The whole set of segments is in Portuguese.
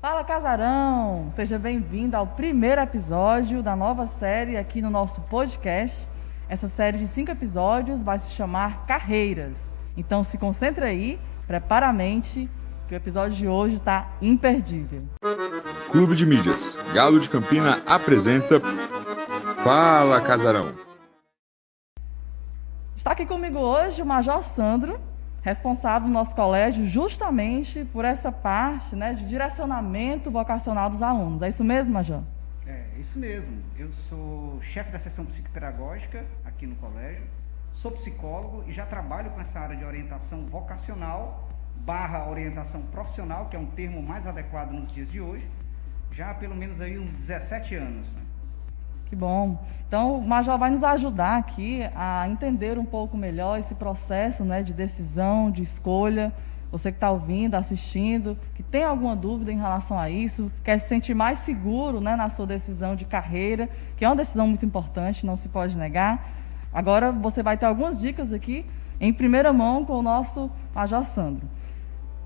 Fala, casarão! Seja bem-vindo ao primeiro episódio da nova série aqui no nosso podcast. Essa série de 5 episódios vai se chamar Carreiras. Então se concentre aí, prepara a mente, que o episódio de hoje está imperdível. Clube de Mídias, Galo de Campina apresenta Fala, Casarão. Está aqui comigo hoje o Major Sandro, responsável do nosso colégio justamente por essa parte, de direcionamento vocacional dos alunos. É isso mesmo, Major? É isso mesmo. Eu sou chefe da seção psicopedagógica aqui no colégio, sou psicólogo e já trabalho com essa área de orientação vocacional / orientação profissional, que é um termo mais adequado nos dias de hoje, já há pelo menos aí uns 17 anos. Que bom. Então, o Major vai nos ajudar aqui a entender um pouco melhor esse processo, de decisão, de escolha. Você que está ouvindo, assistindo, que tem alguma dúvida em relação a isso, quer se sentir mais seguro, na sua decisão de carreira, que é uma decisão muito importante, não se pode negar. Agora, você vai ter algumas dicas aqui, em primeira mão, com o nosso Major Sandro.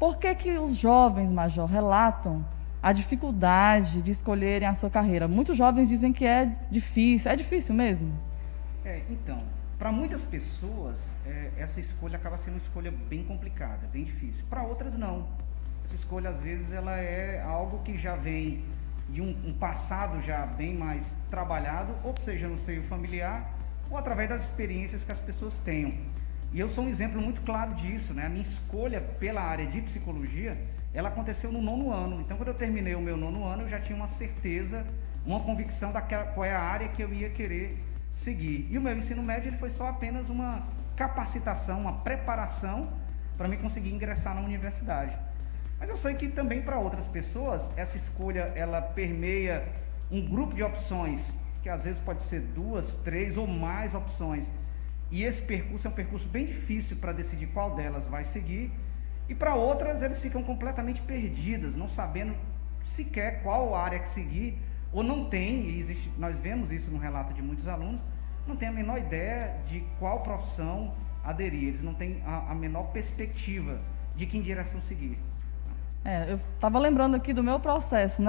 Por que os jovens, Major, relatam a dificuldade de escolherem a sua carreira? Muitos jovens dizem que é difícil mesmo? Então, para muitas pessoas, essa escolha acaba sendo uma escolha bem complicada, bem difícil. Para outras, não. Essa escolha, às vezes, ela é algo que já vem de um passado já bem mais trabalhado, ou seja, no seio familiar, ou através das experiências que as pessoas tenham. E eu sou um exemplo muito claro disso, A minha escolha pela área de psicologia, ela aconteceu no 9º ano. Então, quando eu terminei o meu 9º ano, eu já tinha uma certeza, uma convicção daquela qual é a área que eu ia querer seguir. E o meu ensino médio ele foi só apenas uma capacitação, uma preparação para me conseguir ingressar na universidade. Mas eu sei que também para outras pessoas, essa escolha ela permeia um grupo de opções, que às vezes pode ser 2, 3 ou mais opções. E esse percurso é um percurso bem difícil para decidir qual delas vai seguir. E para outras, eles ficam completamente perdidas, não sabendo sequer qual área que seguir, ou não tem, nós vemos isso no relato de muitos alunos, não tem a menor ideia de qual profissão aderir, eles não têm a menor perspectiva de que direção seguir. Eu estava lembrando aqui do meu processo,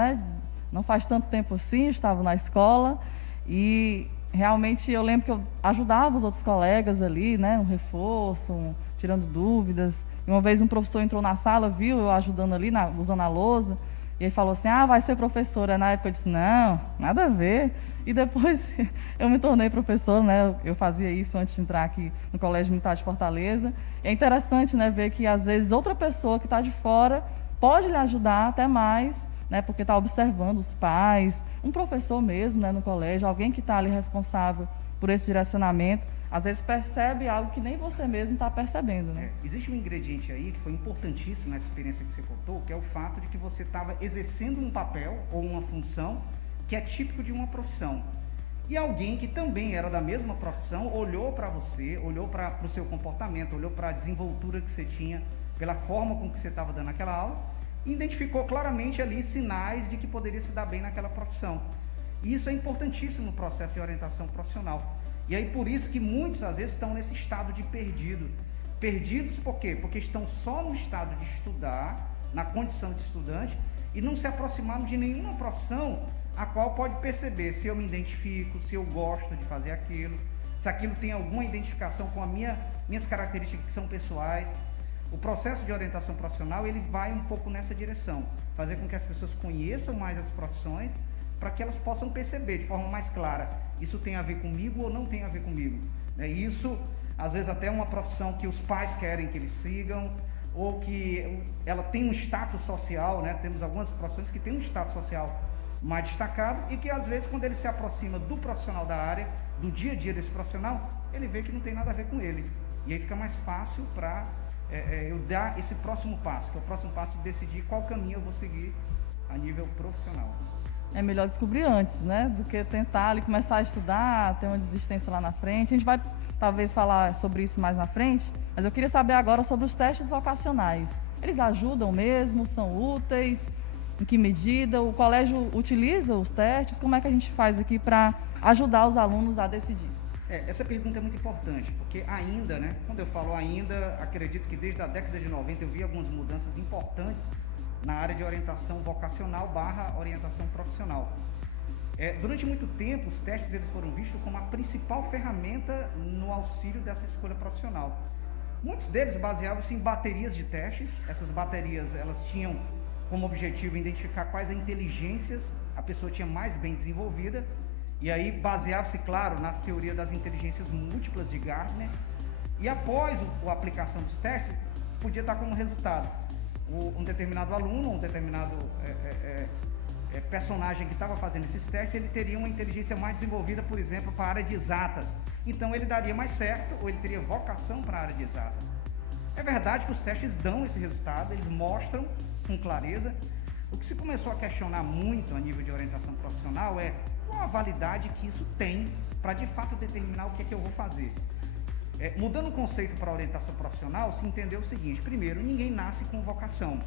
Não faz tanto tempo assim, eu estava na escola e realmente eu lembro que eu ajudava os outros colegas ali, no reforço, tirando dúvidas. E uma vez um professor entrou na sala, viu eu ajudando ali, usando a lousa, e ele falou assim, vai ser professora. Na época eu disse, não, nada a ver. E depois eu me tornei professora, Eu fazia isso antes de entrar aqui no Colégio Militar de Fortaleza. E é interessante, ver que às vezes outra pessoa que está de fora pode lhe ajudar até mais, porque está observando os pais, um professor mesmo, no colégio, alguém que está ali responsável por esse direcionamento, às vezes percebe algo que nem você mesmo está percebendo, Existe um ingrediente aí que foi importantíssimo nessa experiência que você contou, que é o fato de que você estava exercendo um papel ou uma função que é típico de uma profissão. E alguém que também era da mesma profissão olhou para você, olhou para o seu comportamento, olhou para a desenvoltura que você tinha, pela forma com que você estava dando aquela aula, e identificou claramente ali sinais de que poderia se dar bem naquela profissão. E isso é importantíssimo no processo de orientação profissional. E aí por isso que muitos às vezes estão nesse estado de perdido. Perdidos por quê? Porque estão só no estado de estudar, na condição de estudante, e não se aproximaram de nenhuma profissão a qual pode perceber se eu me identifico, se eu gosto de fazer aquilo, se aquilo tem alguma identificação com minhas características que são pessoais. O processo de orientação profissional ele vai um pouco nessa direção, fazer com que as pessoas conheçam mais as profissões, para que elas possam perceber de forma mais clara, isso tem a ver comigo ou não tem a ver comigo. Isso, às vezes, até é uma profissão que os pais querem que eles sigam, ou que ela tem um status social, Temos algumas profissões que têm um status social mais destacado e que, às vezes, quando ele se aproxima do profissional da área, do dia a dia desse profissional, ele vê que não tem nada a ver com ele. E aí fica mais fácil para eu dar esse próximo passo, que é o próximo passo de decidir qual caminho eu vou seguir a nível profissional. É melhor descobrir antes, do que tentar ali começar a estudar, ter uma desistência lá na frente. A gente vai talvez falar sobre isso mais na frente, mas eu queria saber agora sobre os testes vocacionais. Eles ajudam mesmo? São úteis? Em que medida? O colégio utiliza os testes? Como é que a gente faz aqui para ajudar os alunos a decidir? Essa pergunta é muito importante, porque ainda, quando eu falo ainda, acredito que desde a década de 90 eu vi algumas mudanças importantes na área de orientação vocacional / orientação profissional. Durante muito tempo, os testes eles foram vistos como a principal ferramenta no auxílio dessa escolha profissional. Muitos deles baseavam-se em baterias de testes. Essas baterias elas tinham como objetivo identificar quais inteligências a pessoa tinha mais bem desenvolvida, e aí baseava-se, claro, nas teorias das inteligências múltiplas de Gartner, e após a aplicação dos testes, podia dar como resultado um determinado aluno, um determinado personagem que estava fazendo esses testes, ele teria uma inteligência mais desenvolvida, por exemplo, para a área de exatas. Então ele daria mais certo, ou ele teria vocação para a área de exatas. É verdade que os testes dão esse resultado, eles mostram com clareza. O que se começou a questionar muito a nível de orientação profissional é qual a validade que isso tem para de fato determinar o que é que eu vou fazer. Mudando o conceito para a orientação profissional, se entendeu o seguinte: primeiro, ninguém nasce com vocação.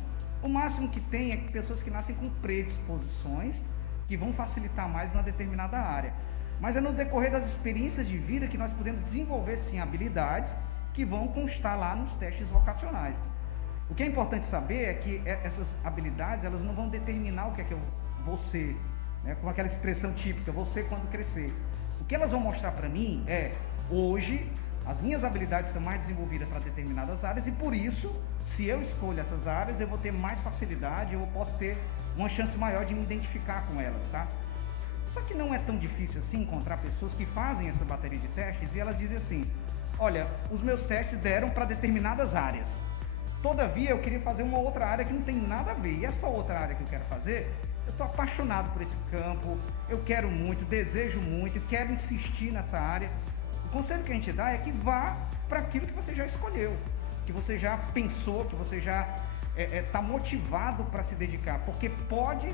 O máximo que tem é pessoas que nascem com predisposições que vão facilitar mais uma determinada área. Mas é no decorrer das experiências de vida que nós podemos desenvolver, sim, habilidades que vão constar lá nos testes vocacionais. O que é importante saber é que essas habilidades, elas não vão determinar o que é que eu vou ser, né? Com aquela expressão típica, vou ser quando crescer. O que elas vão mostrar para mim é, hoje, as minhas habilidades são mais desenvolvidas para determinadas áreas, e por isso, se eu escolho essas áreas, eu vou ter mais facilidade, eu posso ter uma chance maior de me identificar com elas, tá? Só que não é tão difícil assim encontrar pessoas que fazem essa bateria de testes e elas dizem assim: olha, os meus testes deram para determinadas áreas, todavia eu queria fazer uma outra área que não tem nada a ver, e essa outra área que eu quero fazer, eu estou apaixonado por esse campo, eu quero muito, desejo muito, quero insistir nessa área. O conselho que a gente dá é que vá para aquilo que você já escolheu, que você já pensou, que você já está motivado para se dedicar, porque pode,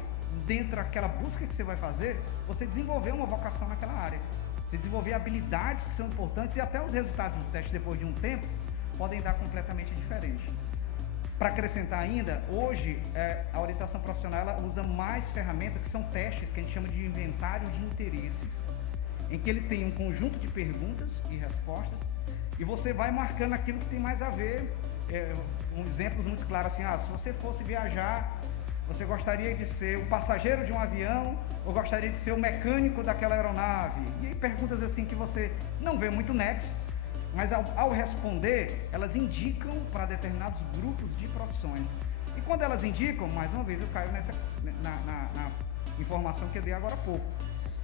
dentro daquela busca que você vai fazer, você desenvolver uma vocação naquela área, você desenvolver habilidades que são importantes, e até os resultados do teste depois de um tempo podem dar completamente diferente. Para acrescentar ainda, hoje a orientação profissional ela usa mais ferramentas que são testes que a gente chama de inventário de interesses, em que ele tem um conjunto de perguntas e respostas, e você vai marcando aquilo que tem mais a ver. Exemplos muito claros assim: se você fosse viajar, você gostaria de ser o passageiro de um avião ou gostaria de ser o mecânico daquela aeronave? E aí perguntas assim que você não vê muito nexo, mas ao responder, elas indicam para determinados grupos de profissões. E quando elas indicam, mais uma vez eu caio na informação que eu dei agora há pouco.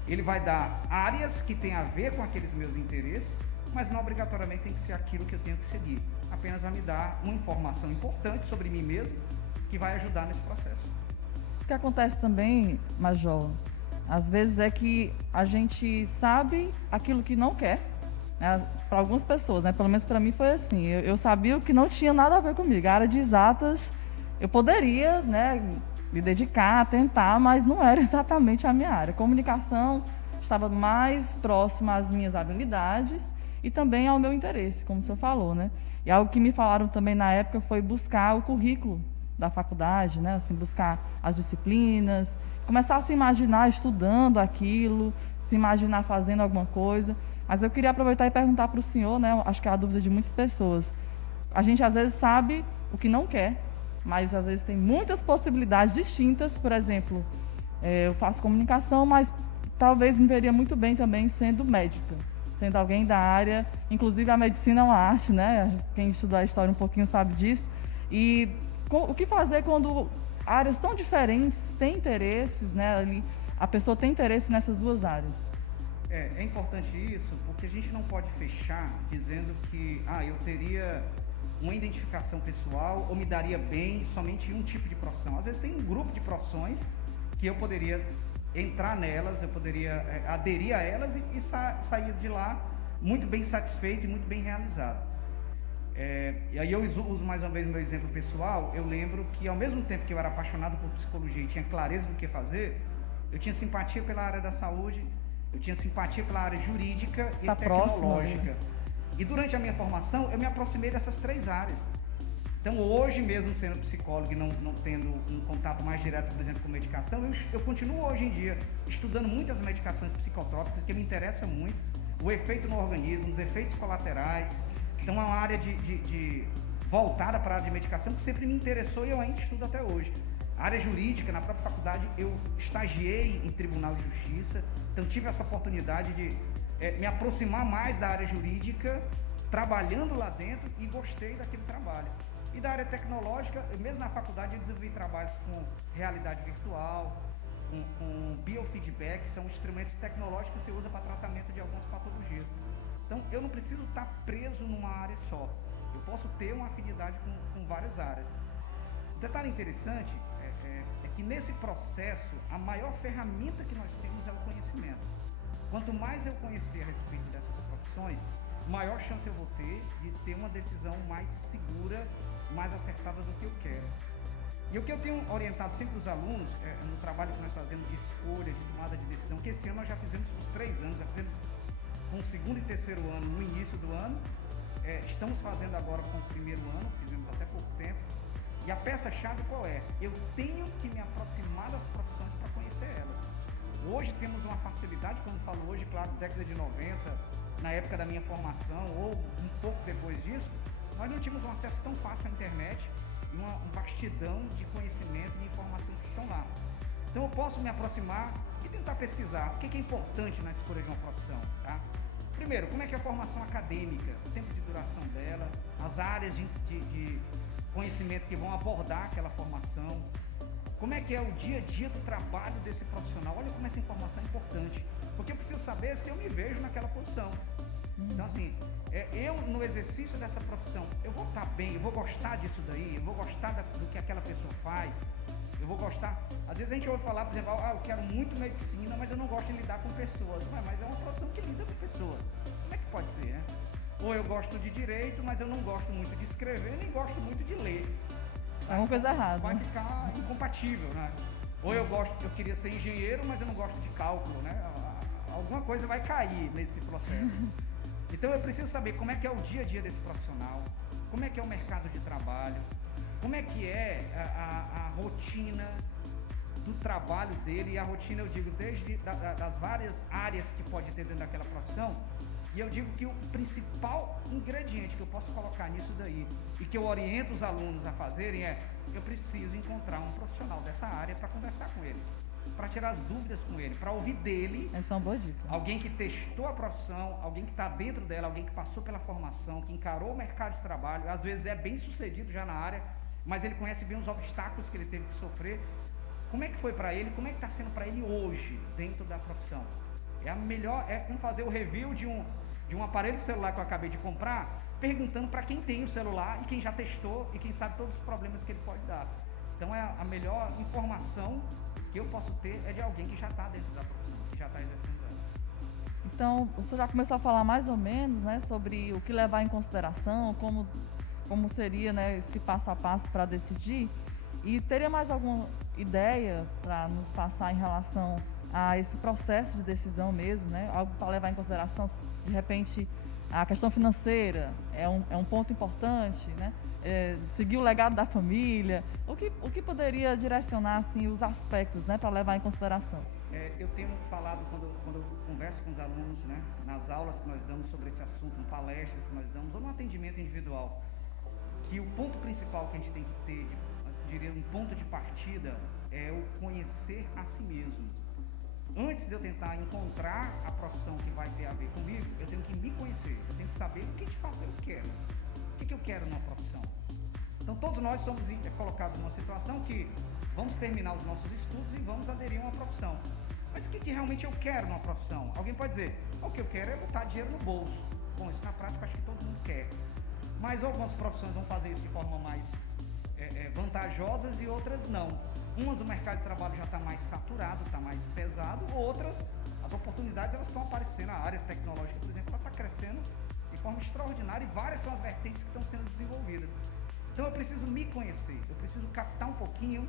Ele vai dar áreas que têm a ver com aqueles meus interesses, mas não obrigatoriamente tem que ser aquilo que eu tenho que seguir. Apenas vai me dar uma informação importante sobre mim mesmo, que vai ajudar nesse processo. O que acontece também, Major, às vezes é que a gente sabe aquilo que não quer, né? Para algumas pessoas, né? Pelo menos para mim foi assim. Eu sabia o que não tinha nada a ver comigo. A área de exatas, eu poderia, né, me dedicar, tentar, mas não era exatamente a minha área. Comunicação estava mais próxima às minhas habilidades e também ao meu interesse, como o senhor falou, né? E algo que me falaram também na época foi buscar o currículo da faculdade, né? Assim, buscar as disciplinas, começar a se imaginar estudando aquilo, se imaginar fazendo alguma coisa. Mas eu queria aproveitar e perguntar para o senhor, né? Acho que é a dúvida de muitas pessoas. A gente às vezes sabe o que não quer, mas às vezes tem muitas possibilidades distintas. Por exemplo, eu faço comunicação, mas talvez me veria muito bem também sendo médica, sendo alguém da área. Inclusive a medicina é uma arte, né? Quem estuda a história um pouquinho sabe disso. E o que fazer quando áreas tão diferentes têm interesses, né? A pessoa tem interesse nessas duas áreas. É importante isso, porque a gente não pode fechar dizendo que eu teria uma identificação pessoal ou me daria bem somente em um tipo de profissão. Às vezes tem um grupo de profissões que eu poderia entrar nelas, eu poderia aderir a elas e sair de lá muito bem satisfeito e muito bem realizado. E aí eu uso mais uma vez o meu exemplo pessoal. Eu lembro que ao mesmo tempo que eu era apaixonado por psicologia e tinha clareza do que fazer, eu tinha simpatia pela área da saúde, eu tinha simpatia pela área jurídica e tecnológica. E durante a minha formação, eu me aproximei dessas três áreas. Então, hoje mesmo sendo psicólogo e não tendo um contato mais direto, por exemplo, com medicação, eu continuo hoje em dia estudando muitas medicações psicotrópicas que me interessam muito, o efeito no organismo, os efeitos colaterais. Então, é uma área voltada para a área de medicação que sempre me interessou e eu ainda estudo até hoje. A área jurídica, na própria faculdade, eu estagiei em Tribunal de Justiça, então tive essa oportunidade de me aproximar mais da área jurídica, trabalhando lá dentro, e gostei daquele trabalho. E da área tecnológica, mesmo na faculdade, eu desenvolvi trabalhos com realidade virtual, com biofeedback, que são instrumentos tecnológicos que você usa para tratamento de algumas patologias. Então, eu não preciso estar preso numa área só. Eu posso ter uma afinidade com várias áreas. Um detalhe interessante é que nesse processo, a maior ferramenta que nós temos é o conhecimento. Quanto mais eu conhecer a respeito dessas profissões, maior chance eu vou ter de ter uma decisão mais segura, mais acertada do que eu quero. E o que eu tenho orientado sempre os alunos, no trabalho que nós fazemos de escolha, de tomada de decisão, que esse ano nós já fizemos por 3 anos, já fizemos com o 2º e 3º ano no início do ano, estamos fazendo agora com o 1º ano, fizemos até pouco tempo. E a peça-chave qual é? Eu tenho que me aproximar das profissões para conhecer elas. Hoje temos uma facilidade, como falo hoje, claro, década de 90, na época da minha formação, ou um pouco depois disso, nós não tínhamos um acesso tão fácil à internet e uma vastidão de conhecimento e informações que estão lá. Então eu posso me aproximar e tentar pesquisar o que é importante na escolha de uma profissão, tá? Primeiro, como é que é a formação acadêmica, o tempo de duração dela, as áreas de conhecimento que vão abordar aquela formação, como é que é o dia a dia do trabalho desse profissional. Olha como essa informação é importante, porque eu preciso saber se eu me vejo naquela posição. Então, assim, eu no exercício dessa profissão, eu vou estar bem, eu vou gostar disso daí, eu vou gostar do que aquela pessoa faz, eu vou gostar. Às vezes a gente ouve falar, por exemplo, eu quero muito medicina, mas eu não gosto de lidar com pessoas. Mas é uma profissão que lida com pessoas. Como é que pode ser, né? Ou eu gosto de direito, mas eu não gosto muito de escrever, nem gosto muito de ler. É uma coisa errada. Vai ficar incompatível, né? Ou eu queria ser engenheiro, mas eu não gosto de cálculo, né? Alguma coisa vai cair nesse processo. Então eu preciso saber como é que é o dia a dia desse profissional, como é que é o mercado de trabalho, como é que é a rotina do trabalho dele. E a rotina, eu digo, desde das várias áreas que pode ter dentro daquela profissão. E eu digo que o principal ingrediente que eu posso colocar nisso daí, e que eu oriento os alunos a fazerem, eu preciso encontrar um profissional dessa área para conversar com ele, para tirar as dúvidas com ele, para ouvir dele. Essa é uma boa dica. Alguém que testou a profissão, alguém que está dentro dela, alguém que passou pela formação, que encarou o mercado de trabalho, às vezes é bem sucedido já na área, mas ele conhece bem os obstáculos que ele teve que sofrer. Como é que foi para ele? Como é que está sendo para ele hoje, dentro da profissão? Vamos fazer o review de um aparelho celular que eu acabei de comprar, perguntando para quem tem o celular e quem já testou e quem sabe todos os problemas que ele pode dar. Então a melhor informação que eu posso ter é de alguém que já está dentro da profissão, que já está exercendo ela. Então, você já começou a falar mais ou menos, né, sobre o que levar em consideração, como seria, né, esse passo a passo para decidir. E teria mais alguma ideia para nos passar em relação a esse processo de decisão mesmo, né? Algo para levar em consideração, de repente, a questão financeira é um ponto importante, né? Seguir o legado da família, o que poderia direcionar assim, os aspectos, né, para levar em consideração? Eu tenho falado, quando eu converso com os alunos, né, nas aulas que nós damos sobre esse assunto, em palestras que nós damos, ou no atendimento individual, que o ponto principal que a gente tem que ter, eu diria, um ponto de partida, é o conhecer a si mesmo. Antes de eu tentar encontrar a profissão que vai ter a ver comigo, eu tenho que me conhecer, eu tenho que saber o que de fato eu quero. O que eu quero numa profissão? Então todos nós somos colocados numa situação que vamos terminar os nossos estudos e vamos aderir a uma profissão. Mas o que realmente eu quero numa profissão? Alguém pode dizer, o que eu quero é botar dinheiro no bolso. Bom, isso na prática acho que todo mundo quer. Mas algumas profissões vão fazer isso de forma mais vantajosas e outras não. Umas o mercado de trabalho já está mais saturado, está mais pesado, outras, as oportunidades elas estão aparecendo. A área tecnológica, por exemplo, ela está crescendo de forma extraordinária e várias são as vertentes que estão sendo desenvolvidas. Então eu preciso me conhecer, eu preciso captar um pouquinho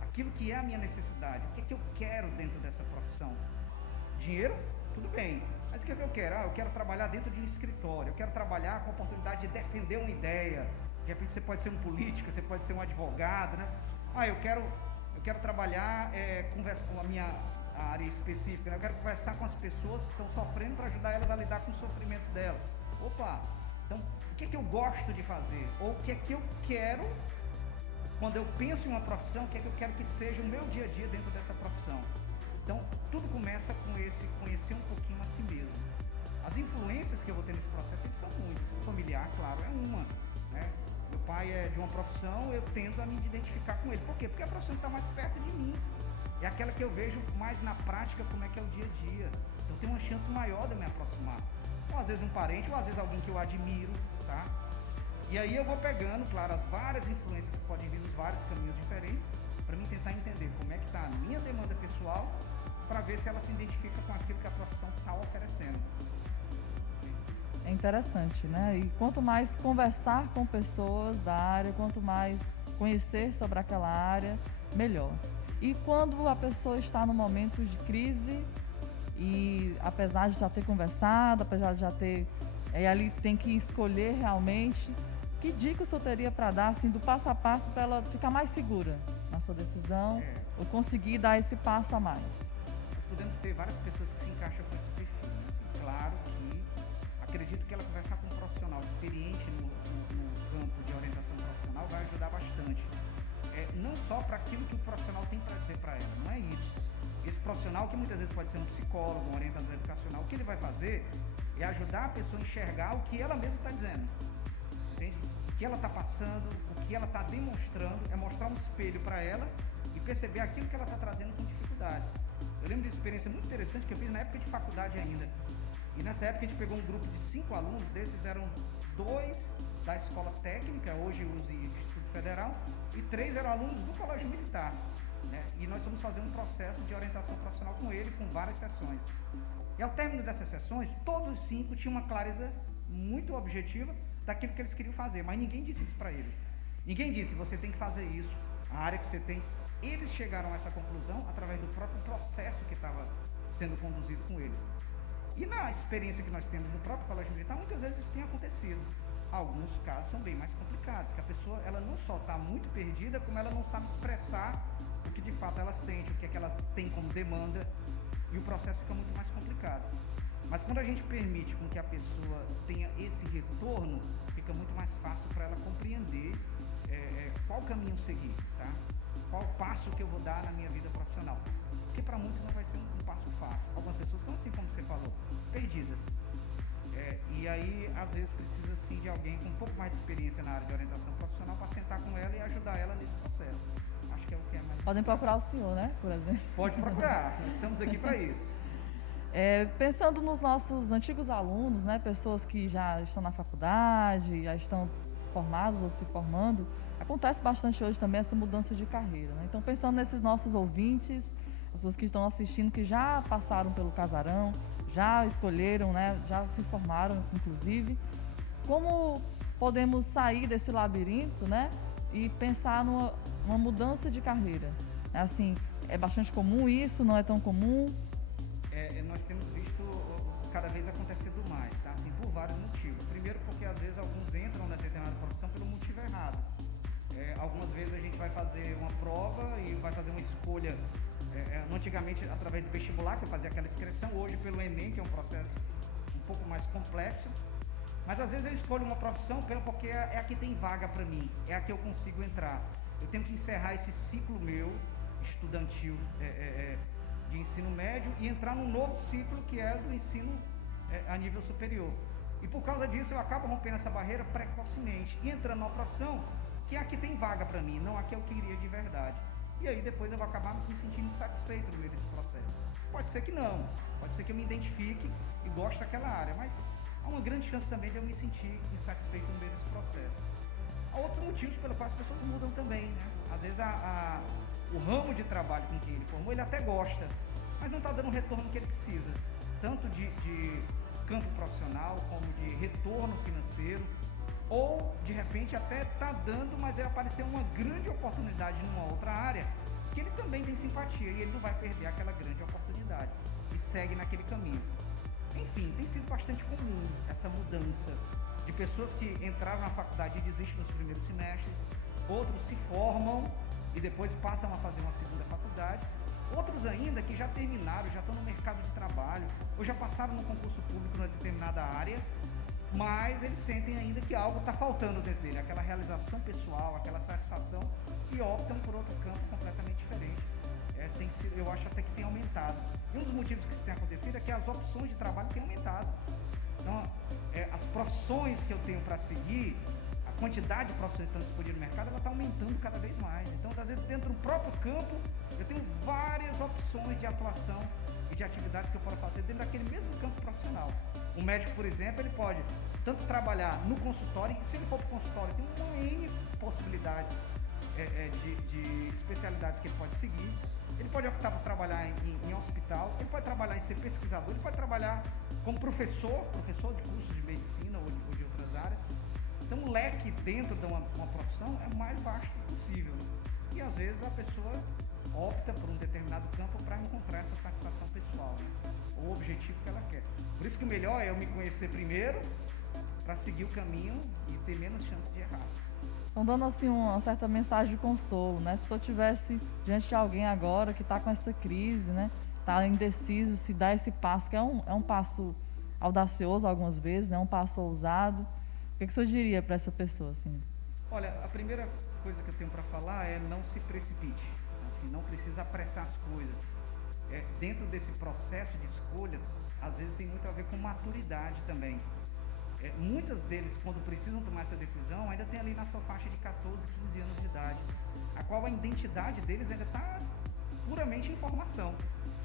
aquilo que é a minha necessidade, o que é que eu quero dentro dessa profissão. Dinheiro? Tudo bem, mas o que é que eu quero? Eu quero trabalhar dentro de um escritório, eu quero trabalhar com a oportunidade de defender uma ideia. De repente você pode ser um político, você pode ser um advogado, né? Eu quero trabalhar com a minha área específica, né? Eu quero conversar com as pessoas que estão sofrendo para ajudar elas a lidar com o sofrimento delas. Opa! Então, o que é que eu gosto de fazer? Ou o que é que eu quero quando eu penso em uma profissão, o que é que eu quero que seja o meu dia a dia dentro dessa profissão. Então, tudo começa com esse conhecer um pouquinho a si mesmo. As influências que eu vou ter nesse processo, eles são muitas. O familiar, claro, é uma, né? Meu pai é de uma profissão, eu tento a me identificar com ele. Por quê? Porque a profissão está mais perto de mim. É aquela que eu vejo mais na prática como é que é o dia a dia. Então, tem uma chance maior de eu me aproximar. Ou às vezes um parente, ou às vezes alguém que eu admiro, tá? E aí eu vou pegando, claro, as várias influências que podem vir nos vários caminhos diferentes, para mim tentar entender como é que está a minha demanda pessoal, para ver se ela se identifica com aquilo que a profissão está oferecendo. É interessante, né? E quanto mais conversar com pessoas da área, quanto mais conhecer sobre aquela área, melhor. E quando a pessoa está no momento de crise, e apesar de já ter conversado, apesar de já ter... ali tem que escolher realmente, que dica o senhor teria para dar, assim, do passo a passo, para ela ficar mais segura na sua decisão, ou conseguir dar esse passo a mais? Nós podemos ter várias pessoas que se encaixam com esse perfil, né? Assim, claro que acredito que ela conversar com um profissional experiente no campo de orientação profissional vai ajudar bastante. Não só para aquilo que o profissional tem para dizer para ela, não é isso. Esse profissional, que muitas vezes pode ser um psicólogo, um orientador educacional, o que ele vai fazer é ajudar a pessoa a enxergar o que ela mesma está dizendo. Entende? O que ela está passando, o que ela está demonstrando, é mostrar um espelho para ela e perceber aquilo que ela está trazendo com dificuldades. Eu lembro de uma experiência muito interessante que eu fiz na época de faculdade ainda. E nessa época a gente pegou um grupo de 5 alunos, desses eram 2 da escola técnica, hoje usa Instituto Federal, e 3 eram alunos do colégio militar, né? E nós fomos fazer um processo de orientação profissional com ele, com várias sessões. E ao término dessas sessões, todos os 5 tinham uma clareza muito objetiva daquilo que eles queriam fazer, mas ninguém disse isso para eles. Ninguém disse, você tem que fazer isso, a área que você tem. Eles chegaram a essa conclusão através do próprio processo que estava sendo conduzido com eles. E na experiência que nós temos no próprio colégio militar, muitas vezes isso tem acontecido. Alguns casos são bem mais complicados, que a pessoa ela não só está muito perdida, como ela não sabe expressar o que de fato ela sente, o que é que ela tem como demanda, e o processo fica muito mais complicado. Mas quando a gente permite com que a pessoa tenha esse retorno, fica muito mais fácil para ela compreender qual caminho seguir, tá? Qual passo que eu vou dar na minha vida profissional. Porque para muitos não vai ser um passo fácil. Algumas pessoas estão assim, como você falou, perdidas. E aí, às vezes, precisa sim de alguém com um pouco mais de experiência na área de orientação profissional para sentar com ela e ajudar ela nesse processo. Acho que é o que é mais... Podem procurar o senhor, né, por exemplo? Pode procurar, nós estamos aqui para isso. Pensando nos nossos antigos alunos, né, pessoas que já estão na faculdade, já estão formados ou se formando, acontece bastante hoje também essa mudança de carreira, né? Então, pensando nesses nossos ouvintes, as pessoas que estão assistindo, que já passaram pelo casarão, já escolheram, né, já se formaram, inclusive, como podemos sair desse labirinto, né, e pensar numa mudança de carreira? Assim, é bastante comum isso, não é tão comum? Nós temos visto cada vez acontecendo mais, tá? Assim, por vários motivos. Primeiro porque às vezes alguns entram na determinada profissão pelo motivo errado. Algumas vezes a gente vai fazer uma prova e vai fazer uma escolha, antigamente através do vestibular, que eu fazia aquela inscrição, hoje pelo Enem, que é um processo um pouco mais complexo. Mas às vezes eu escolho uma profissão porque é a que tem vaga para mim, é a que eu consigo entrar. Eu tenho que encerrar esse ciclo meu estudantil de ensino médio e entrar num novo ciclo que é do ensino a nível superior. E por causa disso eu acabo rompendo essa barreira precocemente e entrando numa profissão que é a que tem vaga para mim, não a que eu queria de verdade. E aí depois eu vou acabar me sentindo insatisfeito no meio desse processo. Pode ser que não, pode ser que eu me identifique e goste daquela área, mas há uma grande chance também de eu me sentir insatisfeito no meio desse processo. Há outros motivos pelos quais as pessoas mudam também, né? Às vezes o ramo de trabalho com que ele formou, ele até gosta, mas não está dando o retorno que ele precisa, tanto de campo profissional como de retorno financeiro, ou de repente até está dando, mas ele apareceu uma grande oportunidade numa outra área que ele também tem simpatia e ele não vai perder aquela grande oportunidade e segue naquele caminho. Enfim, tem sido bastante comum essa mudança de pessoas que entraram na faculdade e desistem nos primeiros semestres, outros se formam e depois passam a fazer uma segunda faculdade, outros ainda que já terminaram, já estão no mercado de trabalho ou já passaram no concurso público numa determinada área mas eles sentem ainda que algo está faltando dentro dele, aquela realização pessoal, aquela satisfação, e optam por outro campo completamente diferente. Eu acho até que tem aumentado. E um dos motivos que isso tem acontecido é que as opções de trabalho têm aumentado. Então, as profissões que eu tenho para seguir, a quantidade de profissões que estão disponíveis no mercado, ela está aumentando cada vez mais. Então, às vezes, dentro do próprio campo, eu tenho várias opções de atuação e de atividades que eu posso fazer dentro daquele mesmo campo profissional. Um médico, por exemplo, ele pode tanto trabalhar no consultório, e se ele for para o consultório, tem uma N possibilidades de especialidades que ele pode seguir. Ele pode optar por trabalhar em hospital, ele pode trabalhar em ser pesquisador, ele pode trabalhar como professor de cursos de medicina ou de outras áreas. Então, o leque dentro de uma profissão é o mais baixo possível. E, às vezes, a pessoa opta por um determinado campo para encontrar essa satisfação pessoal, né? O objetivo que ela quer. Por isso que o melhor é eu me conhecer primeiro para seguir o caminho e ter menos chance de errar. Então, dando assim uma certa mensagem de consolo, né? Se eu tivesse diante de alguém agora que está com essa crise, né? Está indeciso se dá esse passo, que é um passo audacioso algumas vezes, né? Um passo ousado. O que o senhor diria para essa pessoa, assim? Olha, a primeira coisa que eu tenho para falar é não se precipite. Assim, não precisa apressar as coisas. Dentro desse processo de escolha, às vezes tem muito a ver com maturidade também. Muitas deles, quando precisam tomar essa decisão, ainda tem ali na sua faixa de 14, 15 anos de idade, a qual a identidade deles ainda está puramente em formação.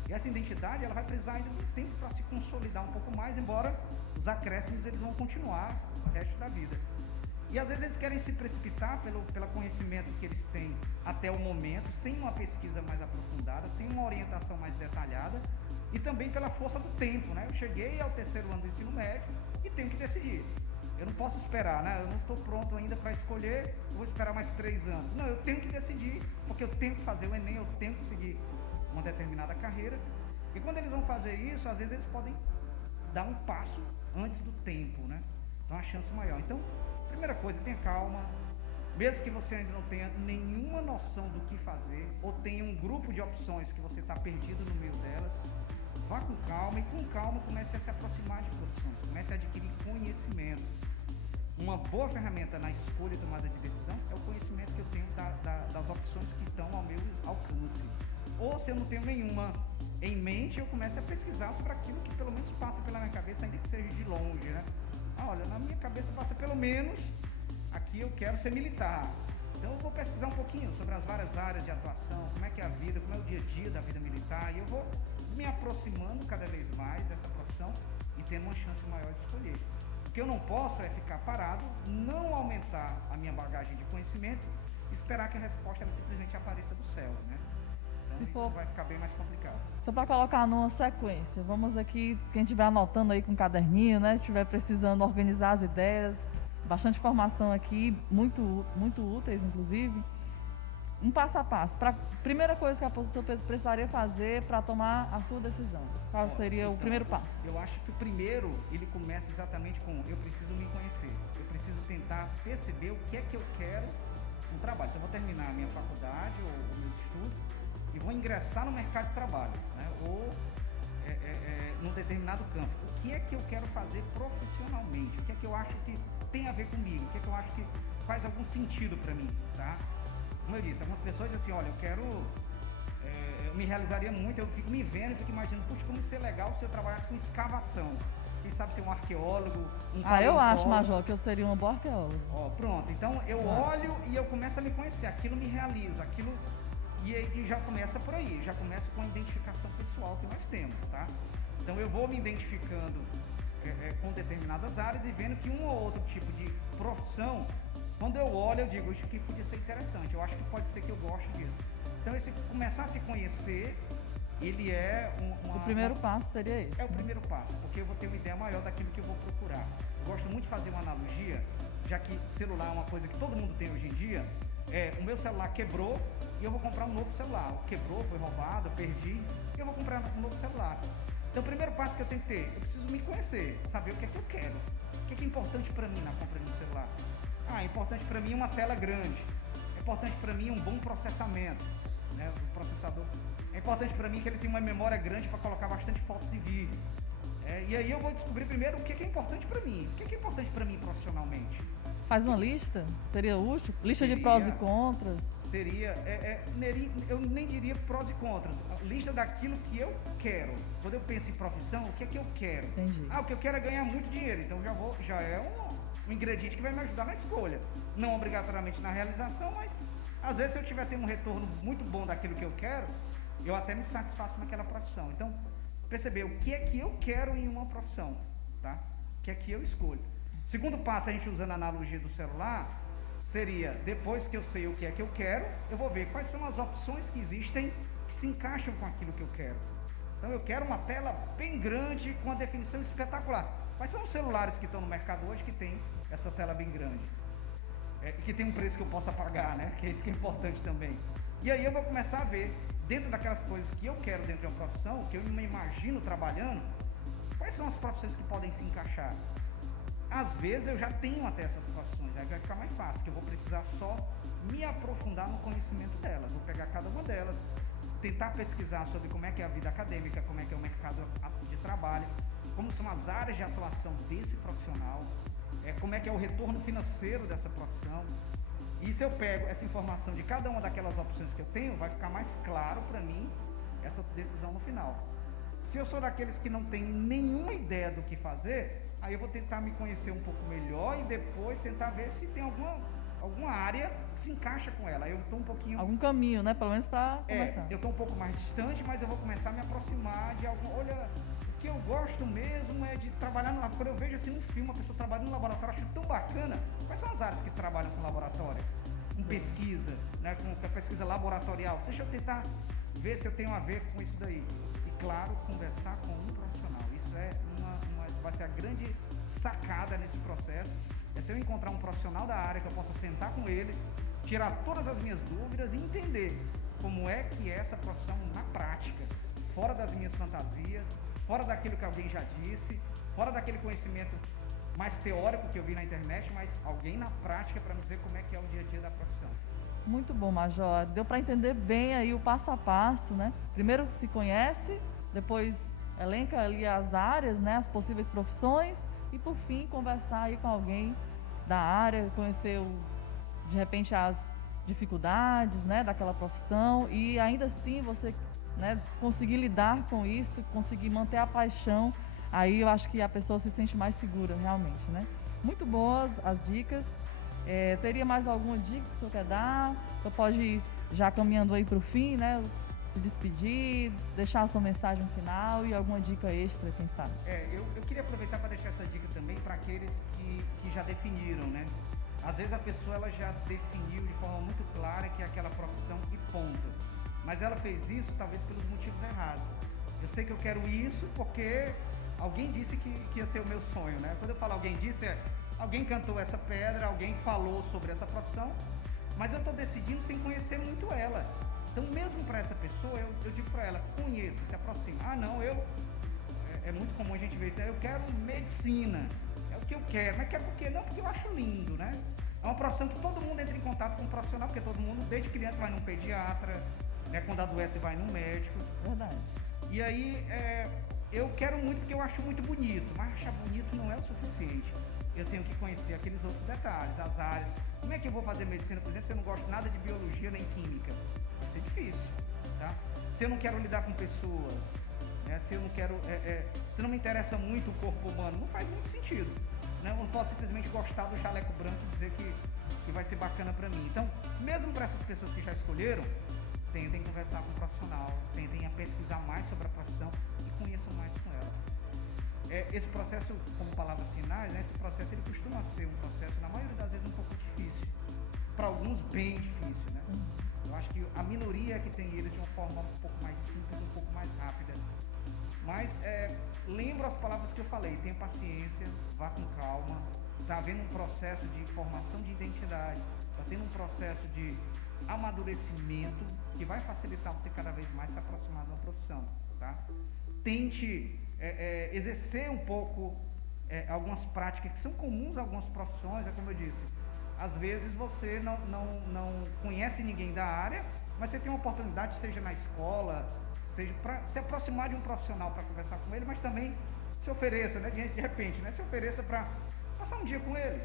E essa identidade ela vai precisar ainda de um tempo para se consolidar um pouco mais, embora os acréscimos eles vão continuar o resto da vida. E às vezes eles querem se precipitar pelo conhecimento que eles têm até o momento, sem uma pesquisa mais aprofundada, sem uma orientação mais detalhada, e também pela força do tempo, né? Eu cheguei ao 3º ano do ensino médio e tenho que decidir. Eu não posso esperar, né? Eu não estou pronto ainda para escolher, eu vou esperar mais 3 anos. Não, eu tenho que decidir, porque eu tenho que fazer o Enem, eu tenho que seguir uma determinada carreira. E quando eles vão fazer isso, às vezes eles podem dar um passo antes do tempo, né? Então, a chance maior. Então, primeira coisa, tenha calma. Mesmo que você ainda não tenha nenhuma noção do que fazer, ou tenha um grupo de opções que você está perdido no meio delas, vá com calma e com calma comece a se aproximar de profissões, comece a adquirir conhecimento. Uma boa ferramenta na escolha e tomada de decisão é o conhecimento que eu tenho das opções que estão ao meu alcance. Ou se eu não tenho nenhuma em mente, eu começo a pesquisar sobre aquilo que pelo menos passa pela minha cabeça, ainda que seja de longe, né? Olha, na minha cabeça passa pelo menos, aqui eu quero ser militar. Então eu vou pesquisar um pouquinho sobre as várias áreas de atuação, como é que é a vida, como é o dia a dia da vida militar, e eu vou me aproximando cada vez mais dessa profissão e tendo uma chance maior de escolher. O que eu não posso é ficar parado, não aumentar a minha bagagem de conhecimento e esperar que a resposta ela simplesmente apareça do céu, né? Então isso vai ficar bem mais complicado. Só para colocar numa sequência, vamos aqui, quem estiver anotando aí com um caderninho, né? Estiver precisando organizar as ideias, bastante informação aqui, muito úteis, inclusive. Um passo a passo. Primeira coisa que a pessoa precisaria fazer para tomar a sua decisão. Qual seria o primeiro passo? Eu acho que o primeiro, ele começa exatamente com eu preciso me conhecer. Eu preciso tentar perceber o que é que eu quero no trabalho. Então, eu vou terminar a minha faculdade ou meus estudos e vou ingressar no mercado de trabalho, né? Ou num determinado campo. O que é que eu quero fazer profissionalmente? O que é que eu acho que tem a ver comigo? O que é que eu acho que faz algum sentido para mim, tá? Como eu disse, algumas pessoas dizem assim, olha, eu quero, eu me realizaria muito, eu fico me vendo e fico imaginando, puxa, como seria legal se eu trabalhasse com escavação. Quem sabe ser um arqueólogo, um paleontólogo. Eu acho, Major, que eu seria uma boa arqueóloga. Pronto, então eu olho e eu começo a me conhecer, aquilo me realiza, aquilo... E já começa por aí, já começa com a identificação pessoal que nós temos, tá? Então eu vou me identificando com determinadas áreas e vendo que um ou outro tipo de profissão, quando eu olho, eu digo, isso aqui podia ser interessante, eu acho que pode ser que eu goste disso. Então esse começar a se conhecer, ele é o primeiro passo seria esse. É o primeiro passo, porque eu vou ter uma ideia maior daquilo que eu vou procurar. Eu gosto muito de fazer uma analogia, já que celular é uma coisa que todo mundo tem hoje em dia. O meu celular quebrou e eu vou comprar um novo celular. Quebrou, foi roubado, eu perdi, e eu vou comprar um novo celular. Então o primeiro passo que eu tenho que ter, eu preciso me conhecer, saber o que é que eu quero. O que é importante para mim na compra de um celular? É importante para mim uma tela grande. É importante para mim um bom processamento, né, do processador. É importante para mim que ele tenha uma memória grande para colocar bastante fotos e vídeos. E aí eu vou descobrir primeiro o que é importante para mim. O que é importante para mim profissionalmente? Faz uma lista? Seria útil? Lista de prós e contras? Seria, eu nem diria prós e contras. A lista daquilo que eu quero. Quando eu penso em profissão, o que é que eu quero? Entendi. O que eu quero é ganhar muito dinheiro. Então já é um ingrediente que vai me ajudar na escolha. Não obrigatoriamente na realização, mas às vezes se eu tiver tendo um retorno muito bom daquilo que eu quero, eu até me satisfaço naquela profissão. Então, perceber o que é que eu quero em uma profissão, tá? O que é que eu escolho. Segundo passo, a gente usando a analogia do celular, seria, depois que eu sei o que é que eu quero, eu vou ver quais são as opções que existem que se encaixam com aquilo que eu quero. Então eu quero uma tela bem grande com uma definição espetacular. Quais são os celulares que estão no mercado hoje que tem essa tela bem grande? Que tem um preço que eu possa pagar, né? Que é isso que é importante também. E aí eu vou começar a ver, dentro daquelas coisas que eu quero dentro de uma profissão, que eu me imagino trabalhando, quais são as profissões que podem se encaixar? Às vezes eu já tenho até essas profissões, aí vai ficar mais fácil, que eu vou precisar só me aprofundar no conhecimento delas. Vou pegar cada uma delas, tentar pesquisar sobre como é que é a vida acadêmica, como é que é o mercado de trabalho, como são as áreas de atuação desse profissional, como é que é o retorno financeiro dessa profissão. E se eu pego essa informação de cada uma daquelas opções que eu tenho, vai ficar mais claro para mim essa decisão no final. Se eu sou daqueles que não tem nenhuma ideia do que fazer, aí eu vou tentar me conhecer um pouco melhor e depois tentar ver se tem alguma área que se encaixa com ela. Aí eu estou um pouquinho... Algum caminho, né? Pelo menos para começar. Eu estou um pouco mais distante, mas eu vou começar a me aproximar de algum... Olha, o que eu gosto mesmo é de trabalhar... Quando eu vejo assim um filme, uma pessoa trabalhando no laboratório, acho tão bacana. Quais são as áreas que trabalham com laboratório? Com pesquisa, né? Com a pesquisa laboratorial. Deixa eu tentar ver se eu tenho a ver com isso daí. E claro, conversar com um profissional. Isso vai ser a grande sacada nesse processo. É se eu encontrar um profissional da área que eu possa sentar com ele, tirar todas as minhas dúvidas e entender como é que é essa profissão na prática, fora das minhas fantasias, fora daquilo que alguém já disse, fora daquele conhecimento mais teórico que eu vi na internet, mas alguém na prática para me dizer como é que é o dia a dia da profissão. Muito bom, Major. Deu para entender bem aí o passo a passo, né? Primeiro se conhece, depois elenca ali as áreas, né? As possíveis profissões e por fim conversar aí com alguém da área, conhecer de repente as dificuldades, né? Daquela profissão e ainda assim você, né? Conseguir lidar com isso, conseguir manter a paixão. Aí eu acho que a pessoa se sente mais segura, realmente, né? Muito boas as dicas. Teria mais alguma dica que o senhor quer dar? O senhor pode ir já caminhando aí para o fim, né? Se despedir, deixar a sua mensagem final e alguma dica extra, quem sabe? Eu queria aproveitar para deixar essa dica também para aqueles que já definiram, né? Às vezes a pessoa ela já definiu de forma muito clara que é aquela profissão e ponto. Mas ela fez isso talvez pelos motivos errados. Eu sei que eu quero isso porque alguém disse que ia ser o meu sonho, né? Quando eu falo alguém disse, alguém cantou essa pedra, alguém falou sobre essa profissão, mas eu estou decidindo sem conhecer muito ela. Então, mesmo para essa pessoa, eu digo para ela, conheça, se aproxime. É muito comum a gente ver isso, eu quero medicina, é o que eu quero, mas quer por quê? Não, porque eu acho lindo, né? É uma profissão que todo mundo entra em contato com um profissional, porque todo mundo, desde criança, vai num pediatra, né? Quando adoece, vai num médico. Verdade. E aí, eu quero muito porque eu acho muito bonito, mas achar bonito não é o suficiente. Eu tenho que conhecer aqueles outros detalhes, as áreas. Como é que eu vou fazer medicina, por exemplo, se eu não gosto nada de biologia nem química? Vai ser difícil, tá? Se eu não quero lidar com pessoas, né? Se eu não quero, se não me interessa muito o corpo humano, não faz muito sentido, né? Eu não posso simplesmente gostar do jaleco branco e dizer que vai ser bacana para mim. Então, mesmo para essas pessoas que já escolheram, tentem conversar com um profissional, tentem a pesquisar mais sobre a profissão e conheçam mais com ela. Esse processo, como palavras finais, né, esse processo ele costuma ser um processo, na maioria das vezes, um pouco difícil. Para alguns, bem difícil, né? Eu acho que a minoria é que tem ele de uma forma um pouco mais simples, um pouco mais rápida. Mas lembro as palavras que eu falei, tenha paciência, vá com calma. Está havendo um processo de formação de identidade, está tendo um processo de amadurecimento que vai facilitar você cada vez mais se aproximar de uma profissão, tá? Tente exercer um pouco algumas práticas que são comuns a algumas profissões, como eu disse. Às vezes você não conhece ninguém da área, mas você tem uma oportunidade, seja na escola, seja para se aproximar de um profissional para conversar com ele, mas também se ofereça, né, de repente, né, se ofereça para passar um dia com ele.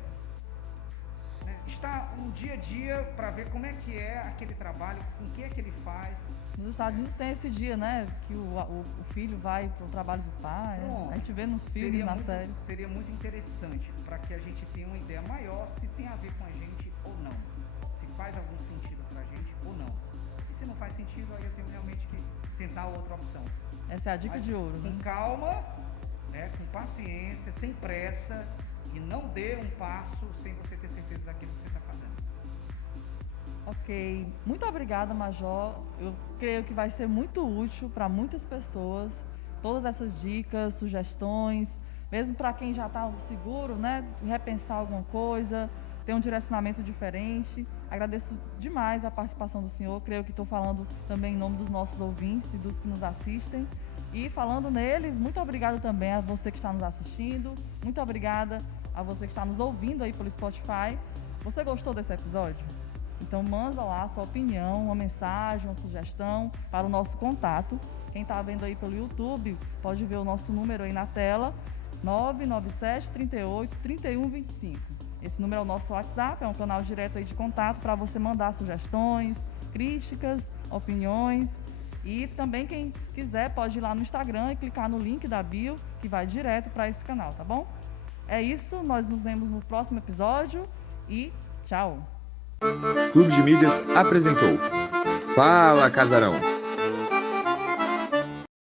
Né, estar um dia a dia para ver como é que é aquele trabalho, com o que é que ele faz. Nos Estados Unidos tem esse dia, né? Que o filho vai para o trabalho do pai. Pronto. A gente vê nos filmes, nas séries. Seria muito interessante para que a gente tenha uma ideia maior se tem a ver com a gente ou não. Se faz algum sentido para a gente ou não. E se não faz sentido, aí eu tenho realmente que tentar outra opção. Essa é a dica de ouro, né? Com calma, né, com paciência, sem pressa, e não dê um passo sem você ter certeza daquilo que você está fazendo. Ok, muito obrigada, Major. Eu creio que vai ser muito útil para muitas pessoas, todas essas dicas, sugestões, mesmo para quem já está seguro, né, repensar alguma coisa, ter um direcionamento diferente. Agradeço demais a participação do senhor, creio que estou falando também em nome dos nossos ouvintes e dos que nos assistem. E falando neles, muito obrigada também a você que está nos assistindo, muito obrigada a você que está nos ouvindo aí pelo Spotify. Você gostou desse episódio? Então manda lá a sua opinião, uma mensagem, uma sugestão para o nosso contato. Quem está vendo aí pelo YouTube pode ver o nosso número aí na tela, 997 38 31 25. Esse número é o nosso WhatsApp, é um canal direto aí de contato para você mandar sugestões, críticas, opiniões. E também quem quiser pode ir lá no Instagram e clicar no link da bio que vai direto para esse canal, tá bom? É isso, nós nos vemos no próximo episódio e tchau! Clube de Mídias apresentou Fala Casarão.